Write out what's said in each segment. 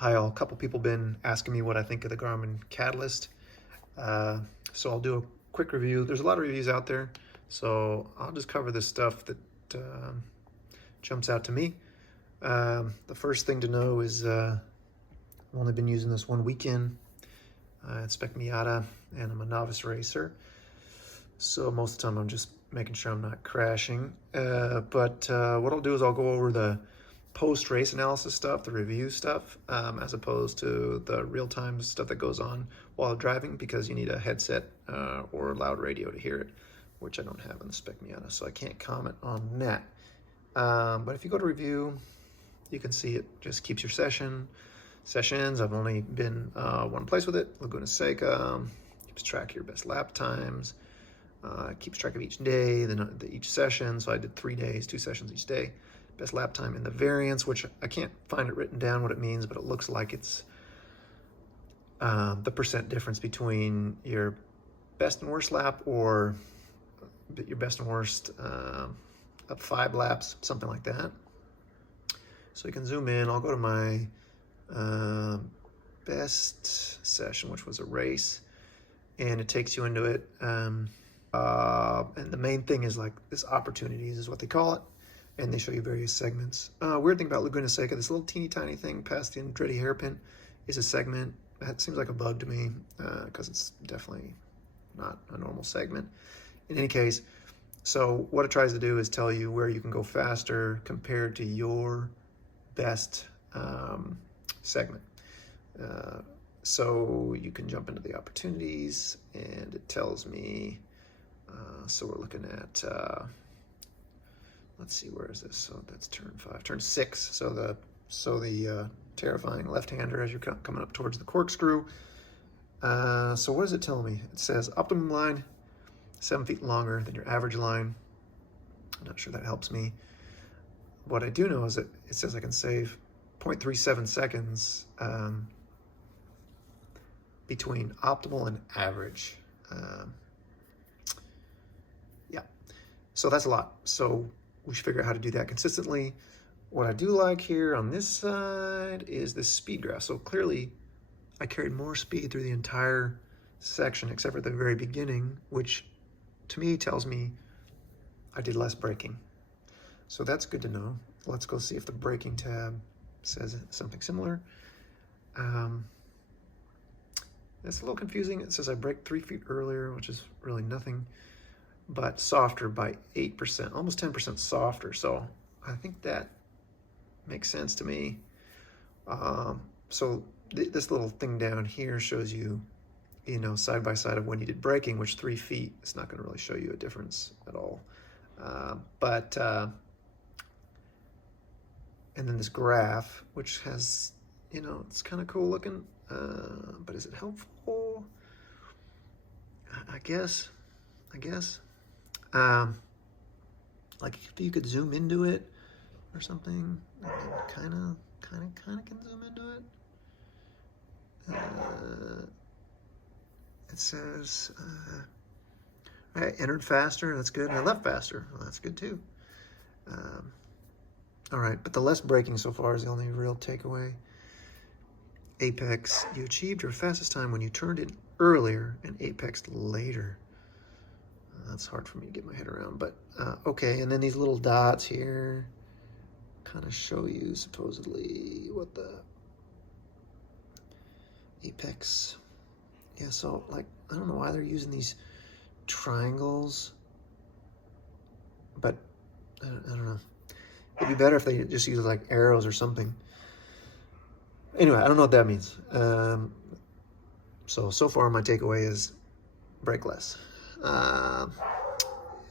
Hi all, a couple people been asking me what I think of the Garmin Catalyst. So I'll do a quick review. There's a lot of reviews out there, so I'll just cover the stuff that jumps out to me. The first thing to know is I've only been using this one weekend at Spec Miata, and I'm a novice racer. So most of the time I'm just making sure I'm not crashing. But what I'll do is I'll go over the post-race analysis stuff, the review stuff, as opposed to the real-time stuff that goes on while driving, because you need a headset or a loud radio to hear it, which I don't have in the Spec Miata, so I can't comment on that. But if you go to review, you can see it just keeps your sessions. I've only been one place with it, Laguna Seca. Keeps track of your best lap times. Keeps track of each day, each session. So I did 3 days, 2 sessions each day. Best lap time in the variance, which I can't find it written down what it means, but it looks like it's the percent difference between your best and worst lap, or your best and worst of 5 laps, something like that. So you can zoom in. I'll go to my best session, which was a race, and it takes you into it. And the main thing is like this opportunities is what they call it. And they show you various segments. Weird thing about Laguna Seca, this little teeny tiny thing past the Andretti hairpin is a segment. That seems like a bug to me, because it's definitely not a normal segment. In any case, so what it tries to do is tell you where you can go faster compared to your best segment. So you can jump into the opportunities, and it tells me, so we're looking at, let's see, where is this? So that's turn 5, turn 6. So the terrifying left-hander as you're coming up towards the corkscrew. So what does it tell me? It says optimum line 7 feet longer than your average line. I'm not sure that helps me. What I do know is that it says I can save 0.37 seconds between optimal and average. Yeah, so that's a lot. So we should figure out how to do that consistently. What I do like here on this side is this speed graph. So clearly I carried more speed through the entire section except for the very beginning, which to me tells me I did less braking. So that's good to know. Let's go see if the braking tab says something similar. It's a little confusing. It says I braked 3 feet earlier, which is really nothing, but softer by 8%, almost 10% softer. So I think that makes sense to me. So this little thing down here shows you, side by side of when you did braking, which 3 feet, it's not going to really show you a difference at all. And then this graph, which has, it's kind of cool looking, but is it helpful? I guess. Like if you could zoom into it or something, kind of can zoom into it. It says I entered faster, that's good. I left faster, well, that's good too. All right, but the less braking so far is the only real takeaway. Apex, you achieved your fastest time when you turned in earlier and apexed later. That's hard for me to get my head around, but okay. And then these little dots here kind of show you supposedly what the apex. Yeah, so like, I don't know why they're using these triangles, but I don't know. It'd be better if they just use like arrows or something. Anyway, I don't know what that means. So far my takeaway is brake less.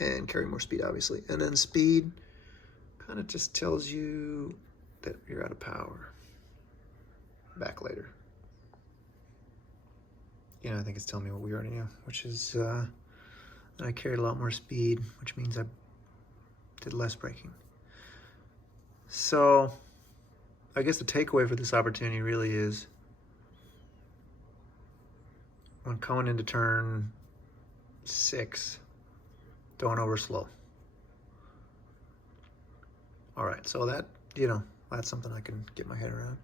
And carry more speed, obviously. And then speed kind of just tells you that you're out of power. Back later. I think it's telling me what we already knew, which is that I carried a lot more speed, which means I did less braking. So I guess the takeaway for this opportunity really is when coming into turn 6, don't overslow. All right, so that, that's something I can get my head around.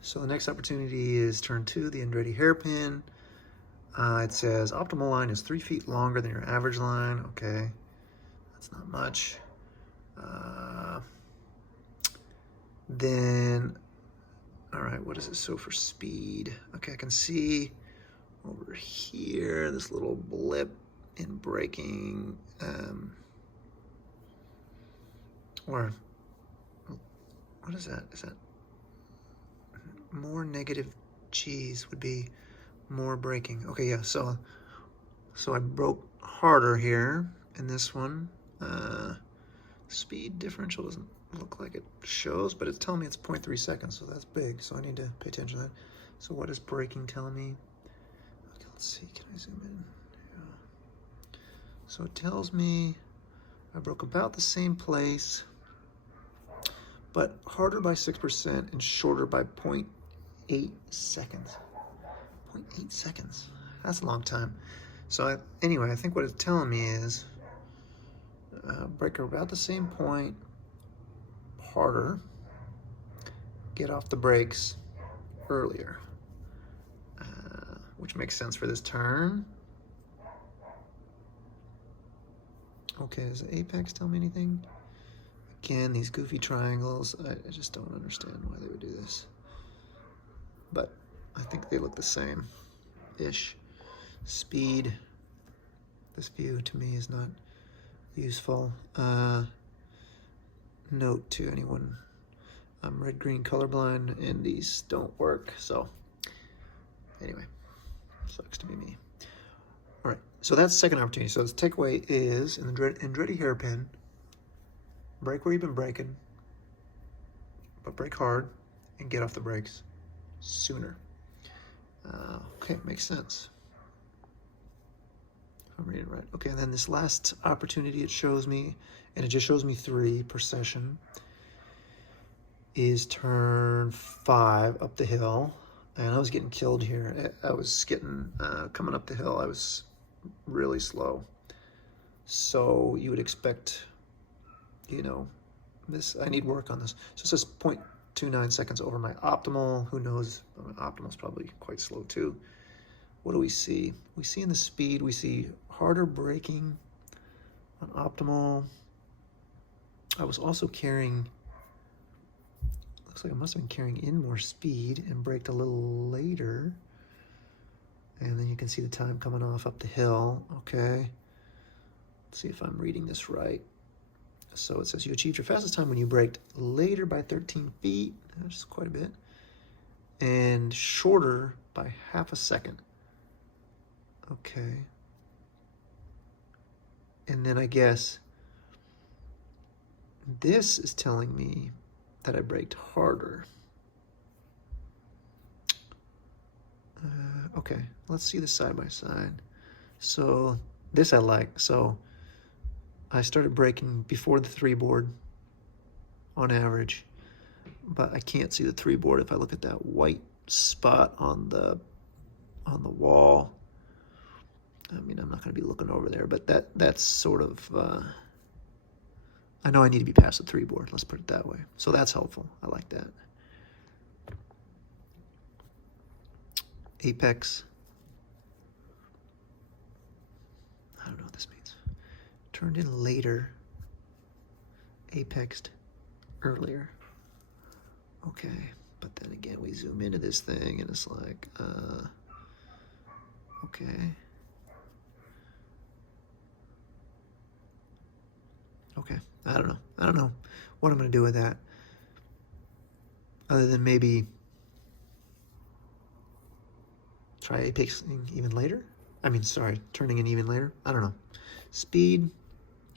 So the next opportunity is turn 2, the Andretti hairpin. It says optimal line is 3 feet longer than your average line. Okay, that's not much. Then, all right, what is it? So for speed, okay, I can see over here this little blip in braking, or what is that? Is that more negative G's would be more braking? Okay, yeah. So I broke harder here in this one. Speed differential doesn't look like it shows, but it's telling me it's 0.3 seconds, so that's big. So I need to pay attention to that. So what is braking telling me? Okay, let's see. Can I zoom in? Yeah. So it tells me I broke about the same place, but harder by 6% and shorter by 0.8 seconds. 0.8 seconds. That's a long time. So anyway, I think what it's telling me is brake about the same point, harder, get off the brakes earlier, which makes sense for this turn. Okay, does the apex tell me anything? Again, these goofy triangles, I just don't understand why they would do this. But I think they look the same-ish. Speed, this view to me is not useful. Note to anyone, I'm red-green colorblind and these don't work, so anyway, sucks to be me. All right, so that's the second opportunity. So the takeaway is, in the Andretti hairpin, brake where you've been braking, but brake hard and get off the brakes sooner. Okay, makes sense. If I'm reading it right. Okay, and then this last opportunity it shows me, and it just shows me 3 per session, is turn 5 up the hill. And I was getting killed here. I was getting, coming up the hill, I was really slow. So you would expect, you know, this, I need work on this. So it says 0.29 seconds over my optimal. Who knows? My optimal's probably quite slow too. What do we see? We see in the speed, we see harder braking on optimal. I was also carrying, looks like I must have been carrying in more speed and braked a little later. And then you can see the time coming off up the hill. Okay. Let's see if I'm reading this right. So it says you achieved your fastest time when you braked later by 13 feet. That's quite a bit. And shorter by half a second. Okay. And then I guess this is telling me that I braked harder. Okay, let's see the side by side. So this I like. So I started braking before the 3 board on average, but I can't see the 3 board if I look at that white spot on the wall. I mean, I'm not going to be looking over there, but that's sort of, I know I need to be past the 3 board, let's put it that way. So that's helpful. I like that. Apex. I don't know what this means. Turned in later. Apexed earlier. Okay, but then again, we zoom into this thing and it's like, okay. Okay, I don't know. I don't know what I'm going to do with that. Other than maybe try apexing even later. I mean, sorry, turning in even later. I don't know. Speed,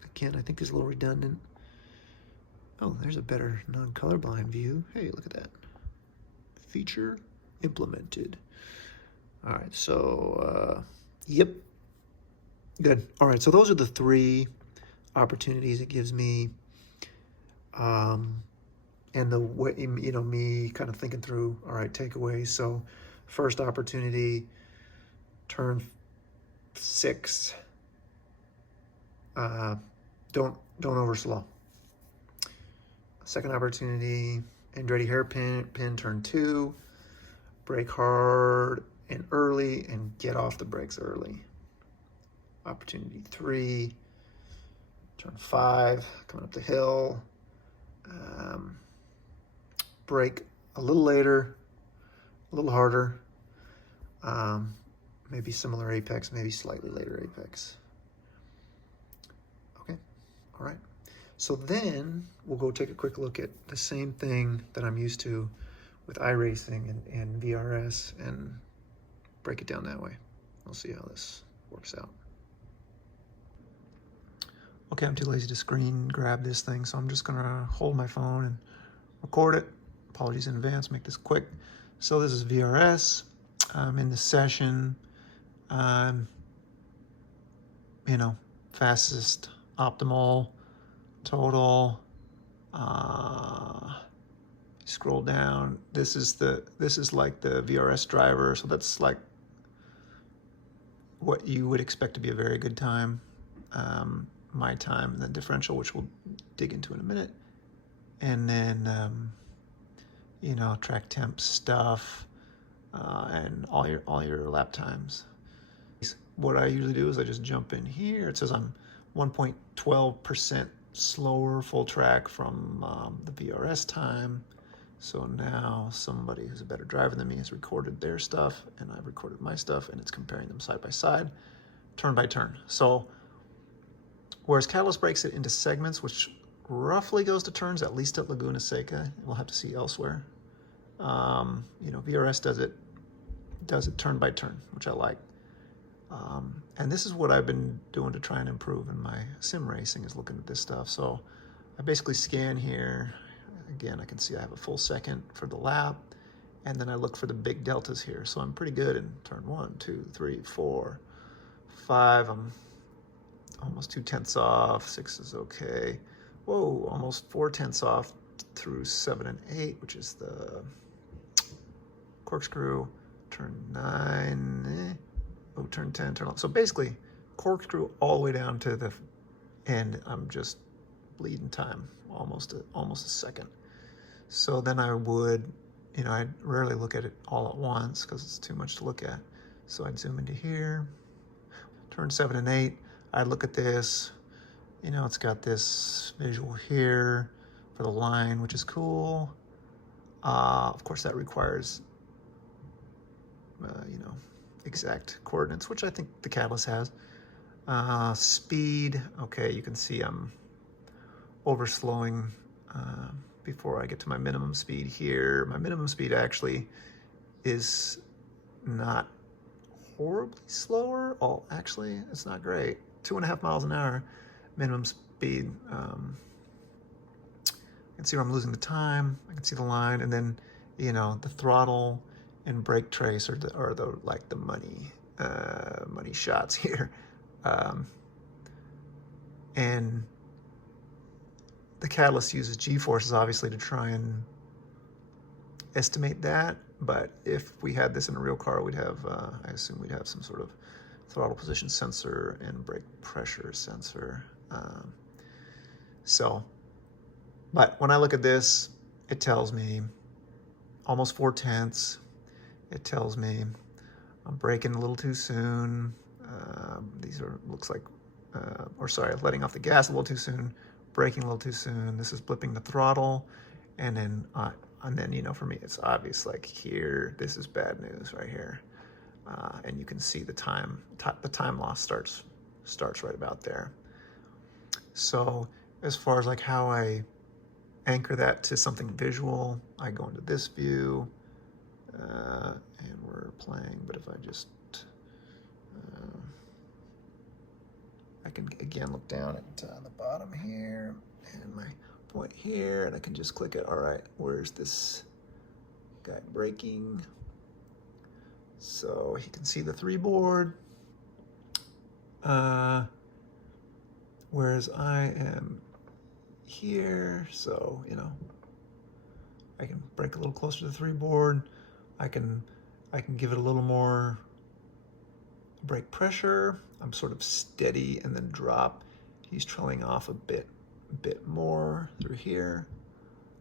again, I think is a little redundant. Oh, there's a better non-colorblind view. Hey, look at that. Feature implemented. All right, so, yep. Good. All right, so those are the 3 opportunities it gives me. And the way, you know, me kind of thinking through, all right, takeaways. So first opportunity, turn 6. Don't overslow. Second opportunity, Andretti hairpin, turn 2, brake hard and early and get off the brakes early. Opportunity 3, turn 5, coming up the hill, brake a little later, a little harder, maybe similar apex, maybe slightly later apex. Okay, all right. So then we'll go take a quick look at the same thing that I'm used to with iRacing and VRS and break it down that way. We'll see how this works out. Okay, I'm too lazy to screen grab this thing, so I'm just gonna hold my phone and record it. Apologies in advance, make this quick. So this is VRS. I'm in the session. You know, fastest, optimal, total. Scroll down. This is like the VRS driver, so that's like what you would expect to be a very good time. My time, and then differential, which we'll dig into in a minute, and then you know, track temp stuff, and all your lap times. What I usually do is I just jump in here. It says I'm 1.12% slower full track from the VRS time. So now somebody who's a better driver than me has recorded their stuff, and I've recorded my stuff, and it's comparing them side by side, turn by turn. So whereas Catalyst breaks it into segments, which roughly goes to turns, at least at Laguna Seca, we'll have to see elsewhere. You know, VRS does it turn by turn, which I like. And this is what I've been doing to try and improve in my sim racing, is looking at this stuff. So I basically scan here. Again, I can see I have a full second for the lap, and then I look for the big deltas here. So I'm pretty good in turn 1, 2, 3, 4, 5. I'm almost 2/10 off. 6 is okay. Whoa, almost 4/10 off through 7 and 8, which is the corkscrew. Turn 9. Oh, turn 10, turn 11. So basically, corkscrew all the way down to the end. I'm just bleeding time, almost a second. So then I would, you know, I'd rarely look at it all at once because it's too much to look at. So I'd zoom into here, turn 7 and 8. I'd look at this. You know, it's got this visual here for the line, which is cool. Of course, that requires, you know, exact coordinates, which I think the Catalyst has. Speed, okay, you can see I'm overslowing before I get to my minimum speed here. My minimum speed actually is not horribly slower. Oh, actually, it's not great. 2.5 miles an hour minimum speed. I can see where I'm losing the time. I can see the line, and then, you know, the throttle and brake trace are the like the money shots here. And the Catalyst uses G-forces obviously to try and estimate that, but if we had this in a real car, we'd have, I assume we'd have some sort of throttle position sensor and brake pressure sensor. But when I look at this, it tells me almost 4/10. It tells me I'm braking a little too soon. These are, looks like, or sorry, letting off the gas a little too soon, braking a little too soon. This is blipping the throttle. And then, you know, for me, it's obvious, like here, this is bad news right here. And you can see the time loss starts right about there. So as far as like how I anchor that to something visual, I go into this view, and we're playing, but if I just, I can again look down at the bottom here, and my point here, and I can just click it. All right, where's this guy braking? So he can see the 3 board, whereas I am here. So, you know, I can brake a little closer to the 3 board. I can give it a little more brake pressure. I'm sort of steady and then drop. He's trailing off a bit more through here.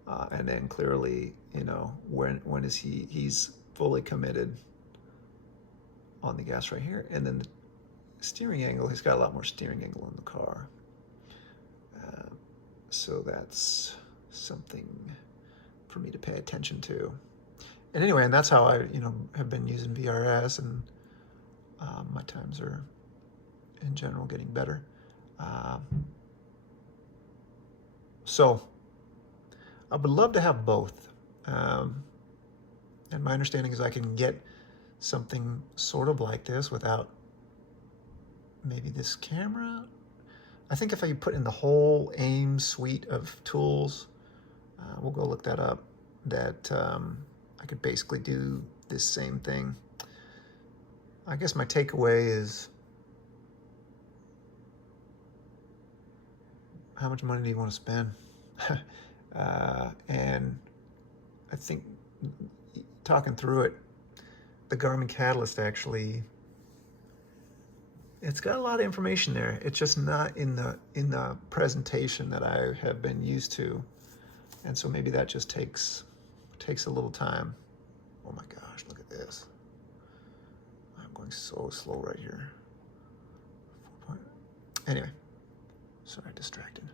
and then clearly, you know, when is he's fully committed on the gas right here. And then the steering angle, he's got a lot more steering angle in the car. So that's something for me to pay attention to. And anyway, and that's how I, you know, have been using VRS, and my times are in general getting better. So I would love to have both. And my understanding is I can get something sort of like this without maybe this camera. I think if I put in the whole AIM suite of tools, we'll go look that up, that I could basically do this same thing. I guess my takeaway is, how much money do you want to spend? And I think talking through it, the Garmin Catalyst actually, it's got a lot of information there. It's just not in the presentation that I have been used to, and so maybe that just takes a little time. Oh my gosh, look at this! I'm going so slow right here. Anyway, sorry, distracted.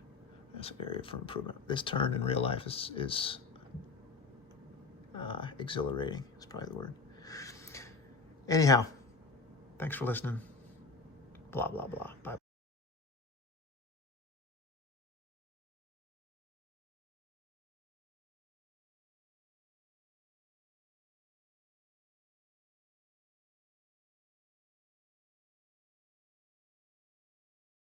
That's an area for improvement. This turn in real life is exhilarating. Is probably the word. Anyhow, thanks for listening. Blah, blah, blah. Bye.